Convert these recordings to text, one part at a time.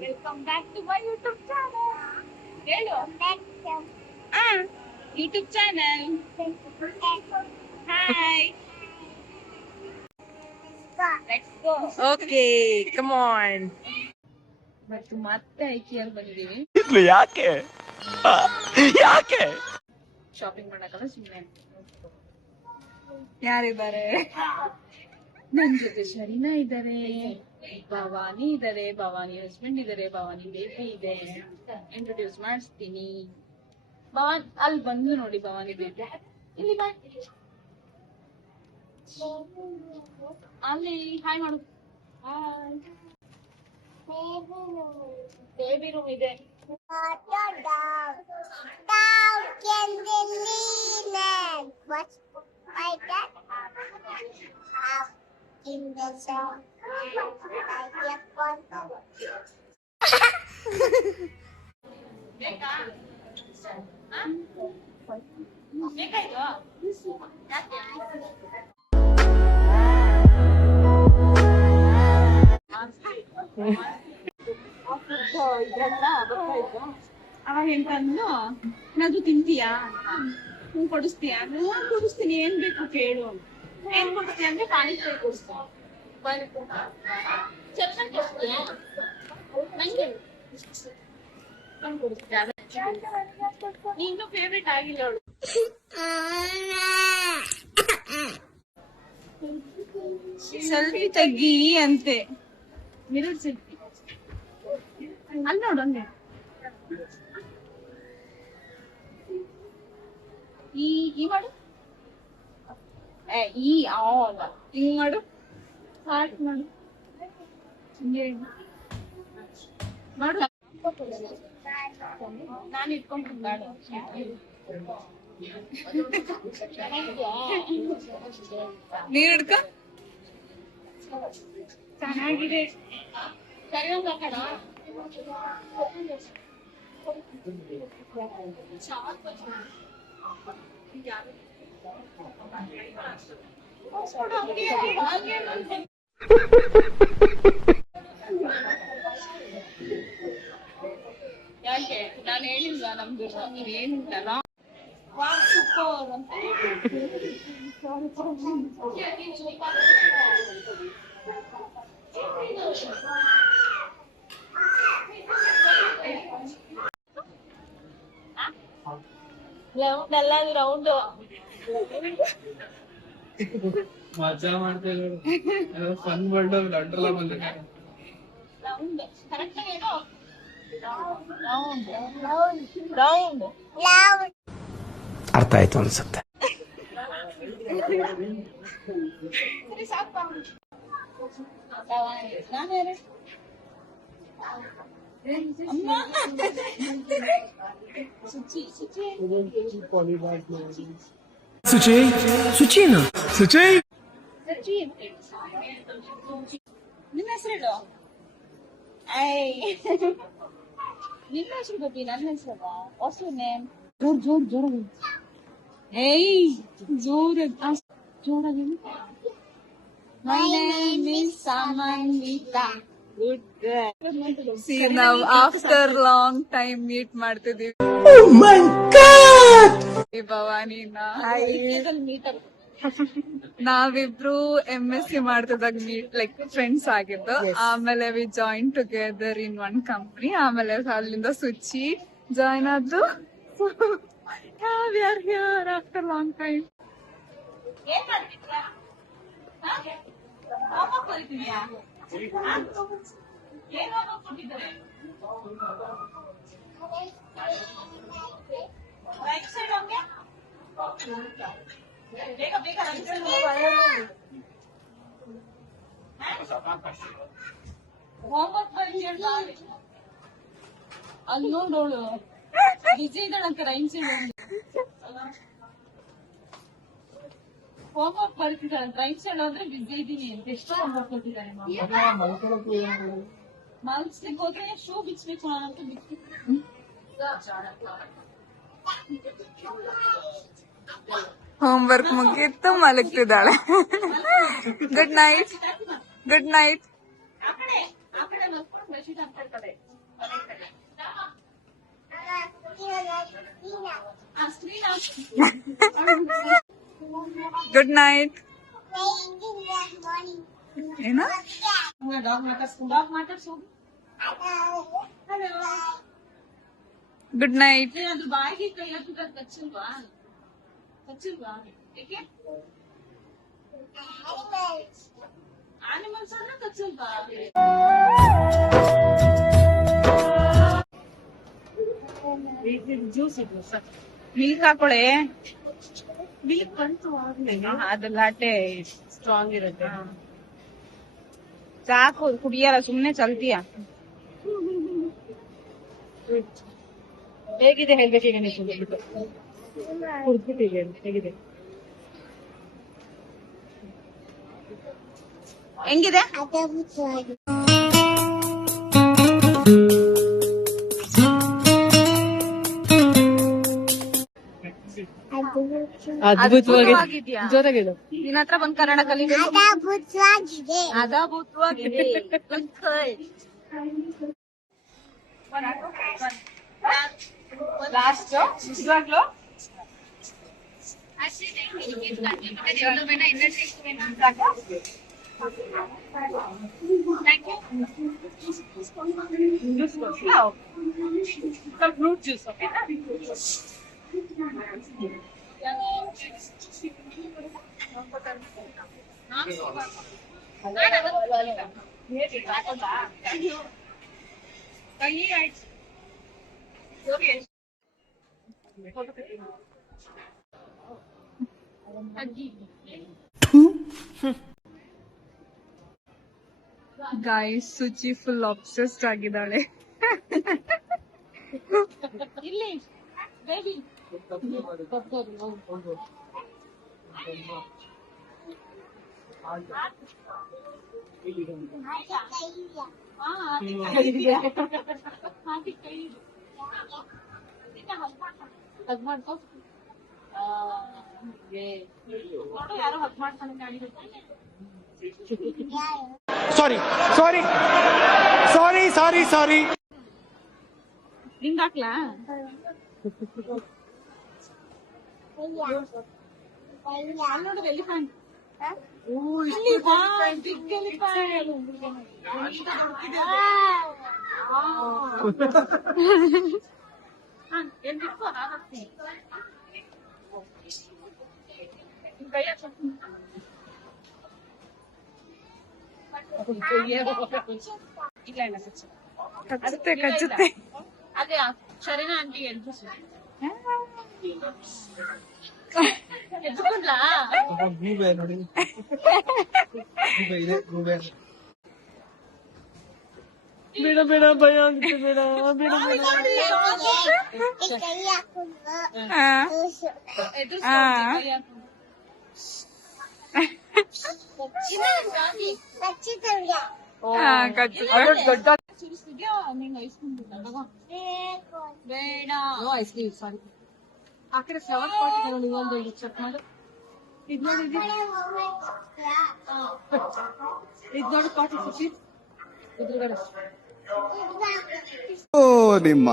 Welcome back to my YouTube channel. ಹೇಳು YouTube channel. Hi, let's go. Okay, come on. ಮತ್ತು ಮತ್ತೆ ಐಕಿಯಲ್ಲಿ ಬಂದಿದ್ದೀವಿ. ಯಾಕೆ ಯಾಕೆ ಶಾಪಿಂಗ್ ಮಾಡಕ್ಕಲ್ಲ, ಸುಮ್ಮನೆ ಯಾರಿದ್ದಾರೆ? ನನ್ ಜೊತೆ ಶರೀನಾ ಇದ್ದಾರೆ, ಭವಾನಿ ಇದ್ದಾರೆ, ಭವಾನಿ ಹಸ್ಬೆಂಡ್ ಇದ್ದಾರೆ, ಭವಾನಿ ಬೇಬಿ ಇದೆ. ಇಂಟ್ರೊಡ್ಯೂಸ್ ಮಾಡಿಸ್ತೀನಿ. ಭವಾನ್ ಅಲ್ಲಿ ಬಂದು ನೋಡಿ, ಭವಾನಿ ಬೇಬಿ ಇಲ್ಲಿ ಬಾ. ಅಲ್ಲಿ ಹಾಯ್ ಮಾಡು. ಹಾಯ್. ಬೇಬಿ ರೂಮ್ ಇದೆ. In the song, ಬೇಕಾ? ಬೇಕಾಯ್ತು ಯಾಕೆ? ಅವಾಗ ಎಂತಂದು ಏನಾದ್ರು ತಿಂತೀಯಾ, ಹ್ಞೂ ಕೊಡಿಸ್ತೀಯಾ, ಹ್ಞೂ ಕೊಡಿಸ್ತೀನಿ, ಏನ್ ಬೇಕು ಕೇಳು. ಏನ್ ಕೊಡಿಸ್ತೀಯ ಅಂದ್ರೆ ಪಾನಿಪುರಿ ಕೊಡಿಸ್ತೀನಿ. ಚೆನ್ನಾಗಿ ಕೊಡಿಸ್ತೀಯಾ? ನಂಗೆ ನೀನು ಫೇವ್ರೇಟ್ ಆಗಿಲ್ಲ ಅವಳು. ಸೆಲ್ಫಿ ತೆಗಿ ಅಂತೆ, ಮಿರರ್ ಸೆಲ್ಫಿ. ಅಲ್ಲಿ ನೋಡು, ಹಂಗೆ ಈ ಮಾಡು. ಈ ಅಲ್ಲ, ಹಿಂಗ್ ಮಾಡು, ಹಾರ್ಟ್ ಮಾಡು, ಹಿಂಗೆ ಮಾಡು. ನಾನು ಇಟ್ಕೊಂಡು ಮಾಡು. ನೀನ್ ಹಿಡ್ಕ. ಚೆನ್ನಾಗಿದೆ. ಸರಿ ಒಂದು ಕಡ ಯಾಕೆ ನಾನು ಹೇಳಿಲ್ವಾ ನಮ್ದು ಏನಿಲ್ಲ ಸೂಪರ್ ಅಂತ. ರೌಂಡ್ ಅಲ್ಲ, ಅದು ರೌಂಡ್. ಮಜಾ ಮಾಡ್ತೇವೆ, ಫನ್ ವರ್ಲ್ಡ್ ಅಂಡರ್ಲ ಬಂದಿದೆ. ರೌಂಡ್ ಕರೆಕ್ಟ್ ಆಗಿ ಹೇಳು. Round round. ಅರ್ಥ ಆಯ್ತು ಅನ್ಸುತ್ತೆ. ಸರಿ ಸಾಕು. ನಾನು ಯಾರು? ಅಮ್ಮ ಸುಚಿ. ಸುಚಿ ಸುಚಿ ಸುಚಿನ ಸುಚಿ ಸುಚಿ ಅಂತೆ. ನಿನ್ನ ಹೆಸರು ಹೇಳು. ನಿನ್ನ ಹೆಸರು ಗೊತ್ತಿ, ನನ್ನ ಹೆಸರು ವಾಟ್ಸ್ ಯುವರ್ ನೇಮ್? ಜೋರ್ ಏಯ್ ಜೋರಾಗಿ. My name is Samantha. Good girl. See, ನಾವ್ ಆಫ್ಟರ್ ಲಾಂಗ್ ಟೈಮ್ ಮೀಟ್ ಮಾಡ್ತಿದೀವಿ ಭವಾನಿನ. ನಾವಿಬ್ರು MSc ಮಾಡ್ತಿದಾಗ ಮೀಟ್ ಲೈಕ್ ಫ್ರೆಂಡ್ಸ್ ಆಗಿದ್ದು. ಆಮೇಲೆ we join together in one company. ಆಮೇಲೆ ಅಲ್ಲಿಂದ ಸುಚಿ ಜಾಯಿನ್ ಆದ್ದು. We are here after long time. ಏನ್ ಮಾಡ್ತಿದ್ಯಾ? ಹೋಮ್ವರ್ಕ್ ಬರೀತಿದ್ಯಾ? ಏನ್ ಹೋಮ್ವರ್ಕ್ ಕೊಟ್ಟಿದ್ದಾರೆ? ರೈಟ್ ಸೈಡ್ ಹಂಗೆ ಬೇಗ ಬೇಗ ರೈಟ್ ಸೈಡ್ ಹೋಮ್ವರ್ಕ್ ಬರೀತಿಯಲ್ಲ, ಅಲ್ಲಿ ನೋಡೋಳು ಬಿಜಿ ಇದ್ದಾಳಂತ. ರೈಟ್ ಸೈಡ್ ಹೋಮ್ವರ್ಕ್ ಬರ್ತಿದ್ದಾಳೆ. ರೈಟ್ ಸೈಡ್ ಹೋದ್ರೆ ಬಿಸಿ ಇದ್ದೀನಿ ಅಂತ. ಎಷ್ಟು ಹೋಮ್ವರ್ಕ್ ಕೊಟ್ಟಿದ್ದಾನೆ. ಮಲ್ಸ್ಲಿಕ್ಕೆ ಹೋದ್ರೆ ಶೂ ಬಿಚ್ಬೇಕು ಅಂತ ಬಿಟ್ಟು ಹೋಮ್ವರ್ಕ್ ಮುಗೀತು, ಮಲಗ್ತಿದ್ದಾಳೆ. Good night. Good night. ಆ ಕಡೆ ಮಲ್ಕೊಂಡು ಬೆಡ್ಶೀಟ್ ಹಾಕ್ತಿರ್ತಾರೆ ಮನೆ ಕಡೆ ಆ ಸ್ಕ್ರೀನ್ ಗುಡ್ ನೈಟ್. ಏನೋ ಡಾಗ್ ಮಾತಾಡ್ಸು ಗುಡ್ ನೈಟ್. ಅದು ಬಾಯಿಗೆ ಕೈ ಹಾಕಿದ್ರೆ ಕಚ್ಚಿಲ್ವಾ ಏಕೆ ಆನಿಮಲ್ಸ್ ಅಂದ್ರೆ ಕಚ್ಚಲ್ವಾ ಜ್ಯೂಸ್ ಇದು ಮಿಲ್ಕ್ ಹಾಕೊಳ್ಳೆ ಮಿಲ್ಕ್ ಬಂತು ಅದು ಲಾಟೆ ಸ್ಟ್ರಾಂಗ್ ಇರುತ್ತೆ ಸಾಕು ಕುಡಿಯಲ್ಲ ಸುಮ್ನೆ ಚಲ್ತೀಯ ಹೇಗಿದೆ ಹೇಳ್ಬೇಕೀಗ ನೀವು ಕುಡ್ಬಿಟ್ಟಿದೆ ಹೇಗಿದೆ ಹೆಂಗಿದೆ ಅದ್ಭುತವಾಗಿದ್ಯಾ ಜೋರಾಗಿದ್ದು ನಿನ್ನ ಹತ್ರ ಬಂದ್ ಕನ್ನಡ ಕಲಿಬೇಕು. ಅದ್ಭುತವಾಗಿದೆ ಲಾಸ್ಟ್ ನಿಜವಾಗ್ಲು fruit juice okay guys Suchi full obsessed ಆಗಿದ್ದಾಳೆ. ಇಲ್ಲಿ ಬೇಬಿ ಹಗ್ ಮಾಡ್ಕೊ ನೋಡು ಯಾರೋ ಹಗ್ ಮಾಡ್ತಾನೆ ಕಾಣಿರುತ್ತೆ ಸಾರಿ ನಿಂಗ್ ಹಾಕ್ಲಾ ನೋಡು ಎಲಿಫೆಂಟ್ ಬಿಗ್ ಕಚ್ಚುತ್ತೆ ಕಚ್ಚುತ್ತೆ. ಅದೇ ಶರೀನ ಆಂಟಿ ಎದ್ಬಿಸು ಎದ್ಕೊಂಡ್ಲಾ ಗೂಬೆ ನೋಡಿ ಗೂಬೆ ಇದೆ ಗೂಬೆ ಬೇಡ ಭಯ ಆಗುತ್ತೆ ಬೇಡ ಆ, ಆ. ಕಚ್ಚುತ್ತೆ. ಸುರಿಸ್ತಿದ್ಯಾ ನಿಂಗೆ ಐಸ್ ಕ್ರೀಮ್ ಬೇಡ ಐಸ್ ಕ್ರೀಮ್ ಸಾರಿ ಆ ಕಡೆ ಫ್ಲವರ್ ಪಾಟ್ ಇದೆ ನೋಡಿ ಒಂದು ಚೆಕ್ ಮಾಡು ಇದ್ ನೋಡಿ ಇದ್ ನೋಡಿ ಪಾಟ್ ಸುತ್ತಿ ಎದುರುಗಡೆ ನಿಮ್ಮ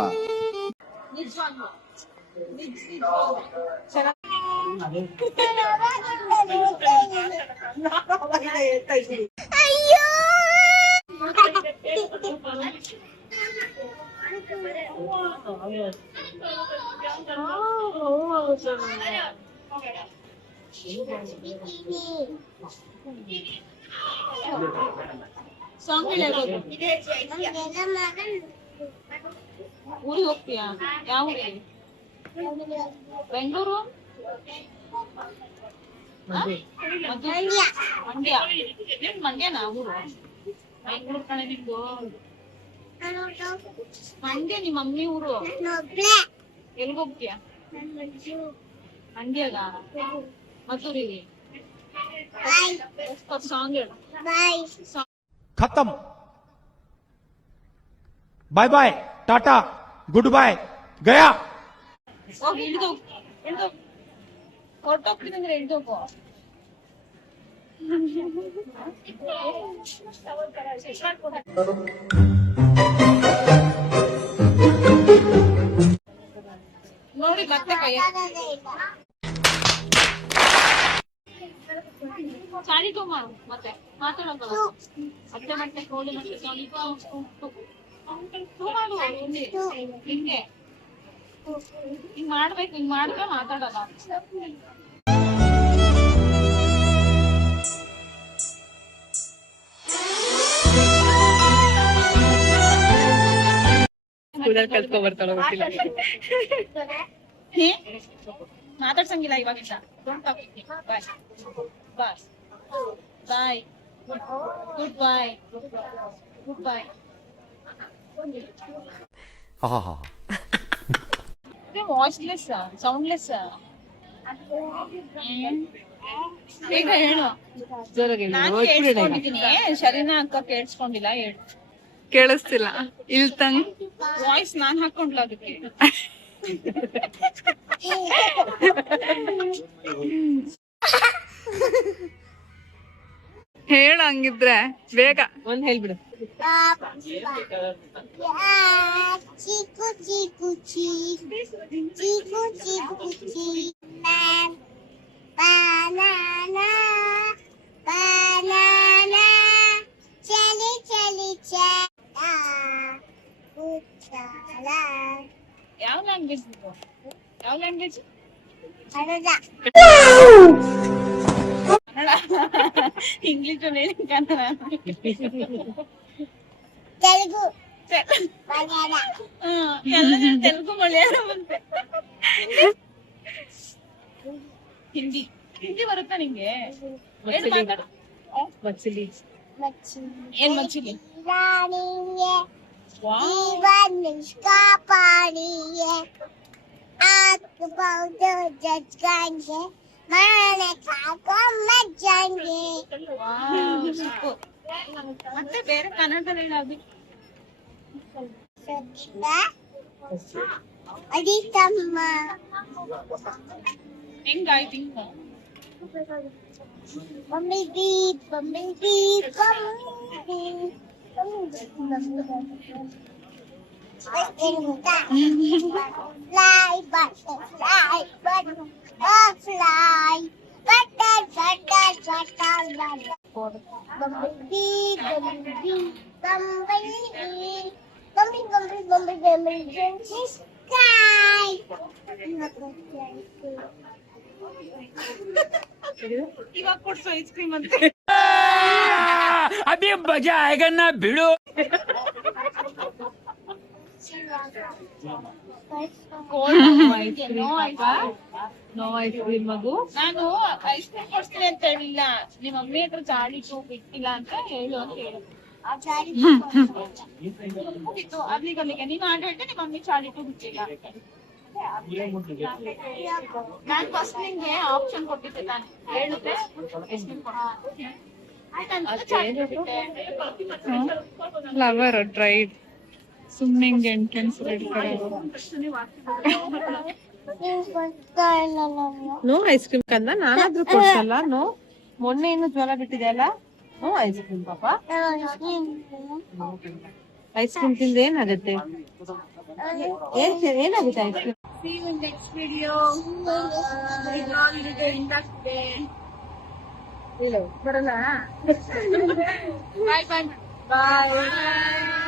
ನಿಜವಾಗ್ಲು ಸಾಂಗ್ ಊರಿಗೆ ಹೋಗ್ತೀಯಾ ಯಾವ ಊರಿಗೆ ಬೆಂಗಳೂರು ಮಂಡ್ಯ ನಿಮ್ ಮಂಡ್ಯನಾ ಊರು ಬೆಂಗಳೂರು ಕಣೆ ನಿಮ್ದು ಮಂಡ್ಯ ನಿಮ್ಮ ಮಮ್ಮಿ ಊರು ಎಲ್ಗ ಹೋಗ್ತೀಯಾ ಮಂಡ್ಯಾಗ ಮದ್ದೂರಿಗೆ ಸಾಂಗ್ ಹೇಳು खत्म bye bye tata good bye गया ಹೋಗಿ ಇಳ್ದೋಗು ಹೊರಟೋಗ್ತಿದಂದ್ರೆ ಇಳ್ದೋಗು ನೋಡಿ ಮತ್ತೆ ಕೈ ಸಾರಿ ತಗೊಂಬ ಮತ್ತೆ ಮಾತಾಡೋದು ಅತ್ತೆ ಮತ್ತೆ ಕೋಳಿ ಮತ್ತೆ ಮಾಡು ಹಿಂಗೆ ಹಿಂಗ್ ಮಾಡ್ಬೇಕು ಹಿಂಗ್ ಮಾಡಿದ್ರೆ ಮಾತಾಡಲ್ಲ ಕಲ್ತ್ಕೊ ಬರ್ತಾಳ ಗೊತ್ತಿಲ್ಲ. ಮಾತಾಡ್ಸಂಗಿಲ್ಲ ಇವಾಗಿಂದ ಬಾಯ್ ಬಾಯ್ ಬಾಯ್ ಗುಡ್ ಬಾಯ್ ಗುಡ್ ಬಾಯ್ ವಾಯ್ಸ್ಲೆಸ್ ಸೌಂಡ್ಲೆಸ್ ಈಗ ಹೇಳು ನಾನ್ ಕೇಳಿಸ್ಕೊಂಡಿದ್ದೀನಿ ಶರೀನ ಅಕ್ಕ ಕೇಳಿಸ್ಕೊಂಡಿಲ್ಲ ಹೇಳು ಕೇಳಿಸ್ತಿಲ್ಲ ಇಲ್ ತಂಗ್ ವಾಯ್ಸ್ ನಾನ್ ಹಾಕೊಂಡ್ಲ ಅದಕ್ಕೆ ಹೇಳ ಹಂಗಿದ್ರೆ ಬೇಗ ಒಂದ್ ಹೇಳ್ಬಿಡು. Chiku chiku chiku chiku chiku chiku banana banana chali chali chala uchala ಯಾವ ಲ್ಯಾಂಗ್ವೇಜ್ ಯಾವ language Canada Kannada English Kannada Telugu banana ಎಲ್ಲ ತೆಲುಗು ಮಲಯಾಳಂ ಅಂತೆ ಹಿಂದಿ ಹಿಂದಿ ಬರುತ್ತಾ ನಿಂಗೆ ಏನು ಮಾತಾಡು ಮಚ್ಚಿಲಿ ಏನ್ ಮಚ್ಚಿಲಿ रानीये ವಾವ್ जीवन इसका पानी है आग बहुत जचकाएंगे माने खाको मत जाएंगे ವಾವ್ ಸೂಪರ್ ಮತ್ತೆ ಬೇರೆ ಕನ್ನಡದಲ್ಲಿ ಹೇಳೋದು सदिका अदितम्म ಹೆಂಗಾಯ್ತು ಹಿಂಗ मम्मी दीप मम्मी दीप Fly, butterfly, butterfly, butter, bumblebee, bumblebee, bumblebee, bumblebee, bumblebee, bumblebee, sky. ಇವಾಗ ಕೊಡ್ಸು ಐಸ್ ಕ್ರೀಮ್ ಅಂತ अभी मजा आएगा ना भिड़ो ನೋ ಐಸ್ ಕ್ರೀಮ್ ಮಗು. ನಾನು ಐಸ್ ಕ್ರೀಮ್ ಕೊಡ್ತೀನಿ ಅಂತ ಹೇಳಿಲ್ಲ ನಿಮ್ಮ ಮಮ್ಮಿ ಹತ್ರ ಚಾಡಿಟ್ಟು ಬಿಟ್ಟಿಲ್ಲ ಅಂತ ಹೇಳು ಅಂತ ಹೇಳು ಅಲ್ಲಿಗೆ ನೀನು ಆಟ ಹೇಳ್ತೆ ನಿಮ್ಮ ಮಮ್ಮಿ ಚಾಡಿಟ್ಟು ಬಿಟ್ಟಿಲ್ಲ ನಾನ್ ಫಸ್ಟ್ ನಿಂಗೆ ಆಪ್ಷನ್ ಕೊಟ್ಟಿದ್ದೆ ನಾನು ಹೇಳುತ್ತೆ ಐಸ್ ಕ್ರೀಮ್ ಫ್ಲವರ್ ಡ್ರೈಡ್ ಸುಮ್ನೆ ಹಿಂಗೆ entrance ready no ice cream ಕಂದ ನಾನಾದ್ರೂ ಕೊಡ್ಸಲ್ಲ ನೋ ಮೊನ್ನೆ ಇನ್ನು ಜ್ವರ ಬಿಟ್ಟಿದೆಯಲ್ಲ ನೋ ಐಸ್ ಕ್ರೀಮ್ ಪಾಪ ಐಸ್ ಕ್ರೀಮ್ ತಿಂದ್ರೆ ಏನಾಗುತ್ತೆ ಏನಾಗುತ್ತೆ ice cream See you in next video. ಬರಲ್ಲ ಬಾಯ್ ಬಾಯ್ ಬಾಯ್